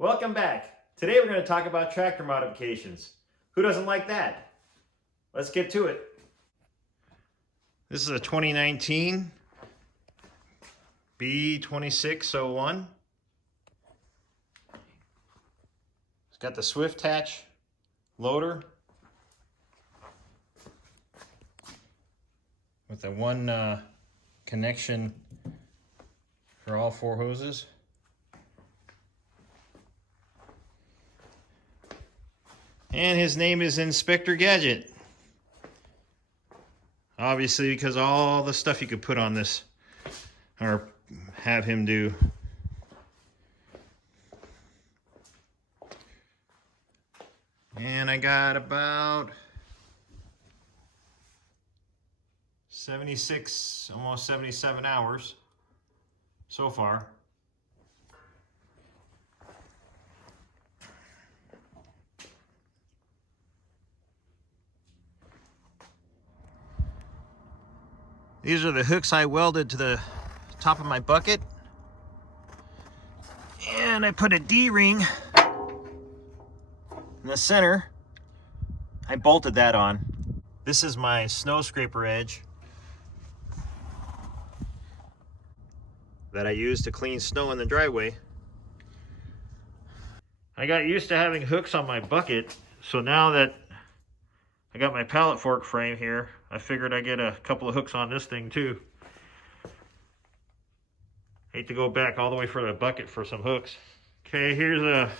Welcome back. Today we're going to talk about tractor modifications. Who doesn't like that? Let's get to it. This is a 2019 B2601. It's got the Swift Hatch loader with a one connection for all four hoses. And his name is Inspector Gadget. Obviously, because all the stuff you could put on this or have him do. And I got about 76, almost 77 hours so far. These are the hooks I welded to the top of my bucket. And I put a D-ring in the center. I bolted that on. This is my snow scraper edge that I use to clean snow in the driveway. I got used to having hooks on my bucket, so now that I got my pallet fork frame here, I figured I'd get a couple of hooks on this thing too. Hate to go back all the way for the bucket for some hooks. Okay, here's a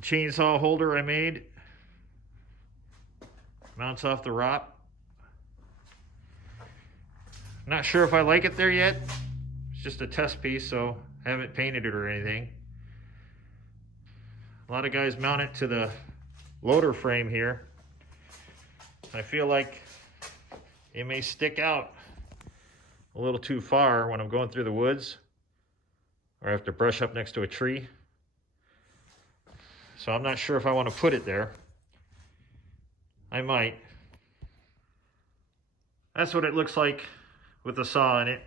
chainsaw holder I made. Mounts off the rot. Not sure if I like it there yet. It's just a test piece, so I haven't painted it or anything. A lot of guys mount it to the loader frame here. I feel like it may stick out a little too far when I'm going through the woods, or I have to brush up next to a tree. So I'm not sure if I want to put it there. I might. That's what it looks like with the saw in it.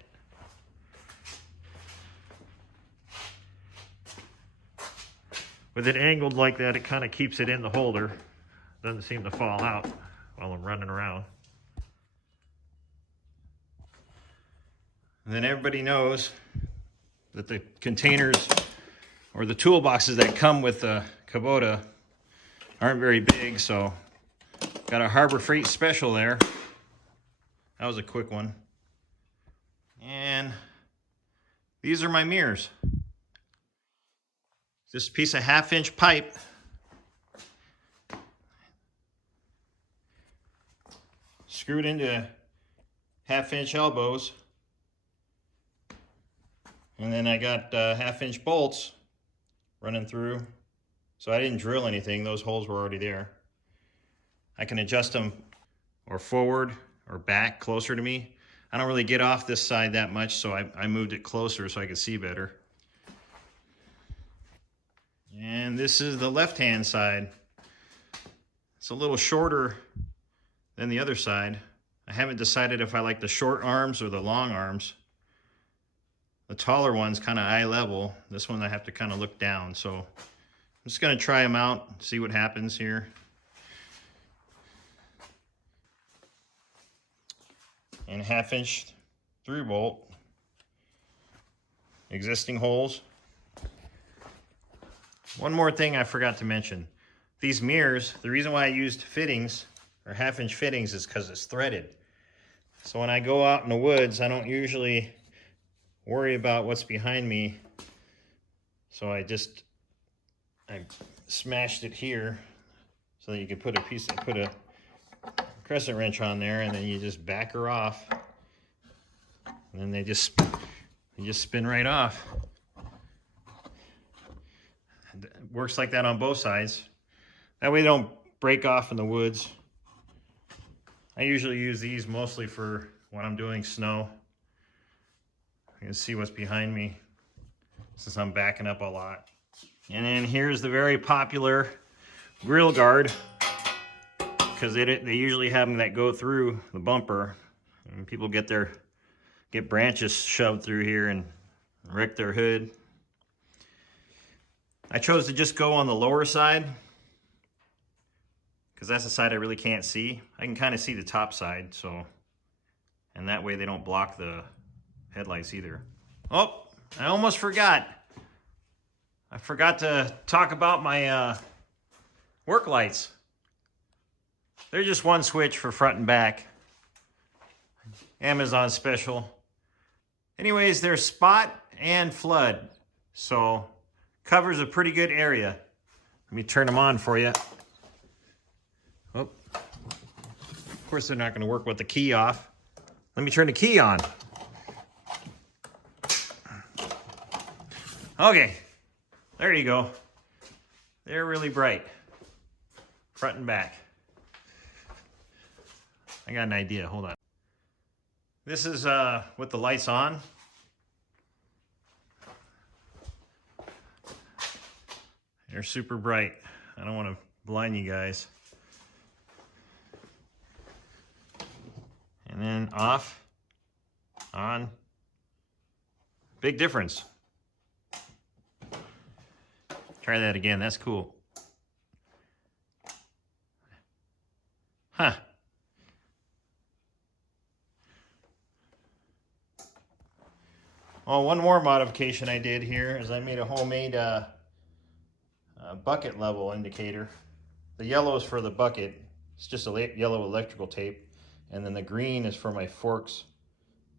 With it angled like that, it kind of keeps it in the holder. Doesn't seem to fall out while I'm running around. And then everybody knows that the containers or the toolboxes that come with the Kubota aren't very big, so got a Harbor Freight special there. That was a quick one. And these are my mirrors. This piece of 1/2-inch pipe screwed into 1/2-inch elbows, and then I got 1/2-inch bolts running through, so I didn't drill anything. Those holes were already there. I can adjust them or forward or back closer to me. I don't really get off this side that much, so I moved it closer so I could see better. And this is the left-hand side. It's a little shorter than the other side. I haven't decided if I like the short arms or the long arms. The taller one's kind of eye level. This one I have to kind of look down. So I'm just going to try them out, see what happens here. And 1/2-inch through bolt. Existing holes. One more thing I forgot to mention. These mirrors, the reason why I used fittings or 1/2-inch fittings is because it's threaded. So when I go out in the woods, I don't usually worry about what's behind me. So I smashed it here so that you could put a crescent wrench on there, and then you just back her off. And then they just spin right off. It works like that on both sides. That way they don't break off in the woods. I usually use these mostly for when I'm doing snow. You can see what's behind me since I'm backing up a lot. And then here's the very popular grill guard, because they usually have them that go through the bumper, and people get branches shoved through here and wreck their hood. I chose to just go on the lower side because that's the side I really can't see. I can kind of see the top side, so, and that way they don't block the headlights either. Oh, I almost forgot. I forgot to talk about my work lights. They're just one switch for front and back. Amazon special. Anyways, they're spot and flood, so covers a pretty good area. Let me turn them on for you. Oh, of course they're not going to work with the key off. Let me turn the key on. Okay, there you go. They're really bright, front and back. I got an idea, hold on. This is with the lights on. They're super bright. I don't want to blind you guys. And then off, on. Big difference. Try that again, that's cool. Huh. Well, one more modification I did here is I made a homemade bucket level indicator. The yellow is for the bucket. It's just a yellow electrical tape. And then the green is for my forks.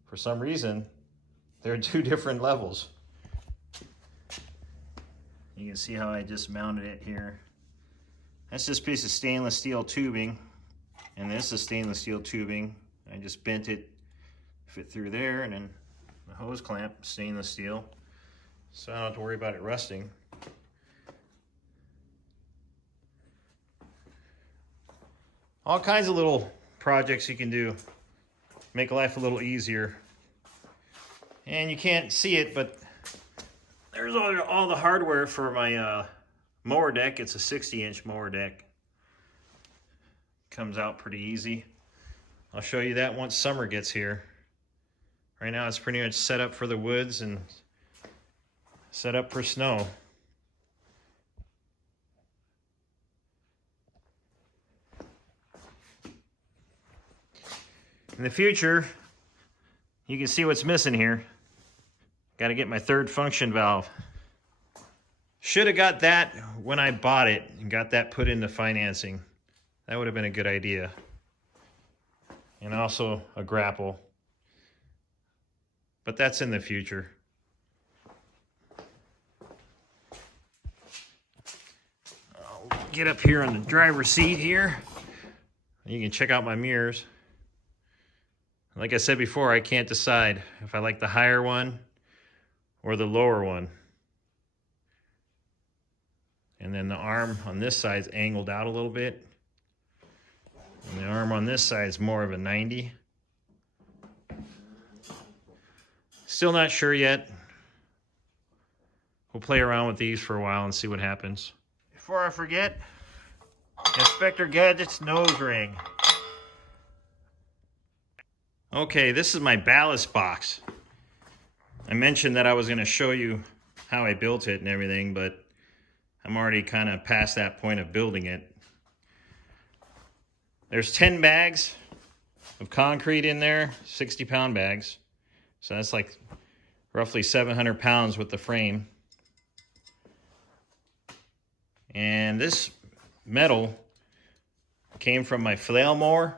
For some reason, they're two different levels. You can see how I just mounted it here. That's just a piece of stainless steel tubing. And this is stainless steel tubing. I just bent it, fit through there, and then the hose clamp, stainless steel. So I don't have to worry about it rusting. All kinds of little projects you can do. Make life a little easier. And you can't see it, but there's all the hardware for my mower deck. It's a 60-inch mower deck. Comes out pretty easy. I'll show you that once summer gets here. Right now it's pretty much set up for the woods and set up for snow. In the future, you can see what's missing here. Got to get my third function valve. Should have got that when I bought it and got that put into financing. That would have been a good idea. And also a grapple. But that's in the future. I'll get up here on the driver's seat here. You can check out my mirrors. Like I said before, I can't decide if I like the higher one or the lower one. And then the arm on this side is angled out a little bit. And the arm on this side is more of a 90. Still not sure yet. We'll play around with these for a while and see what happens. Before I forget, Inspector Gadget's nose ring. Okay, this is my ballast box. I mentioned that I was going to show you how I built it and everything, but I'm already kind of past that point of building it. There's 10 bags of concrete in there, 60-pound bags. So that's like roughly 700 pounds with the frame. And this metal came from my flail mower.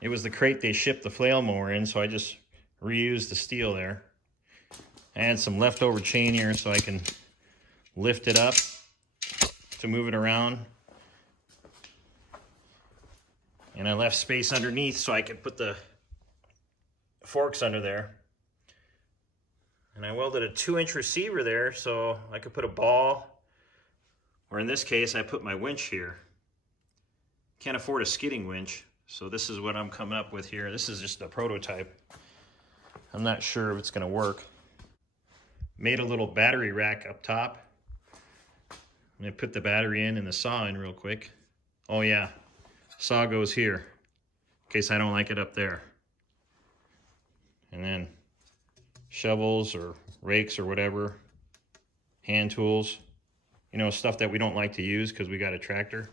It was the crate they shipped the flail mower in, so I just reused the steel there. I had some leftover chain here so I can lift it up to move it around. And I left space underneath so I could put the forks under there. And I welded a 2-inch receiver there so I could put a ball, or in this case I put my winch here. Can't afford a skidding winch, so this is what I'm coming up with here. This is just a prototype. I'm not sure if it's going to work. Made a little battery rack up top. I'm going to put the battery in and the saw in real quick. Oh yeah, saw goes here in case I don't like it up there. And then shovels or rakes or whatever, hand tools, you know, stuff that we don't like to use because we got a tractor.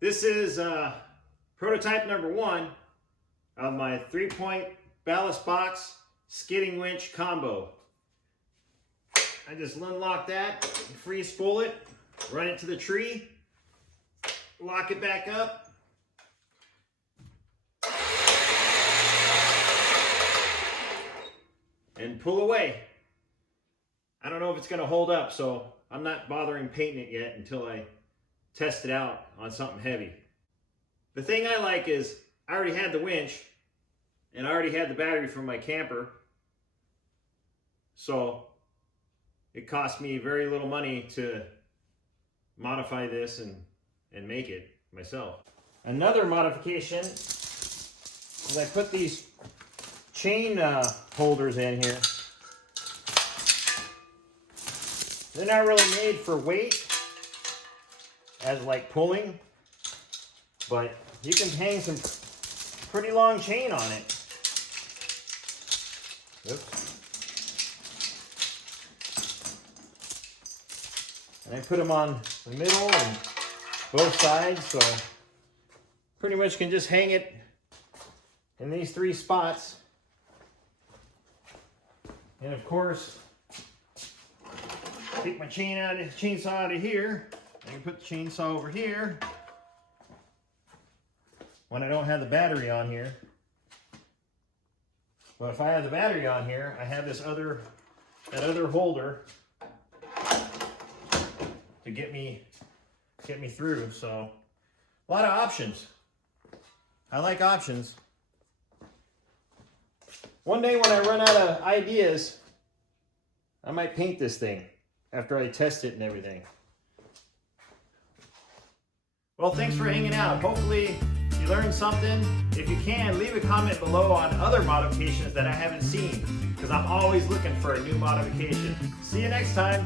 This is prototype number 1 of my 3-point ballast box skidding winch combo. I just unlock that, free spool it, run it to the tree, lock it back up, and pull away. I don't know if it's going to hold up, so I'm not bothering painting it yet until I test it out on something heavy. The thing I like is I already had the winch and I already had the battery from my camper, so it cost me very little money to modify this and make it myself. Another modification is I put these chain holders in here. They're not really made for weight as like pulling, but you can hang some pretty long chain on it. Oops. And I put them on the middle and both sides, so pretty much can just hang it in these 3 spots. And of course, take my chainsaw out of here. I can put the chainsaw over here when I don't have the battery on here. But if I have the battery on here, I have that other holder to get me through. So a lot of options. I like options. One day when I run out of ideas, I might paint this thing after I test it and everything. Well, thanks for hanging out. Hopefully you learned something. If you can, leave a comment below on other modifications that I haven't seen, because I'm always looking for a new modification. See you next time.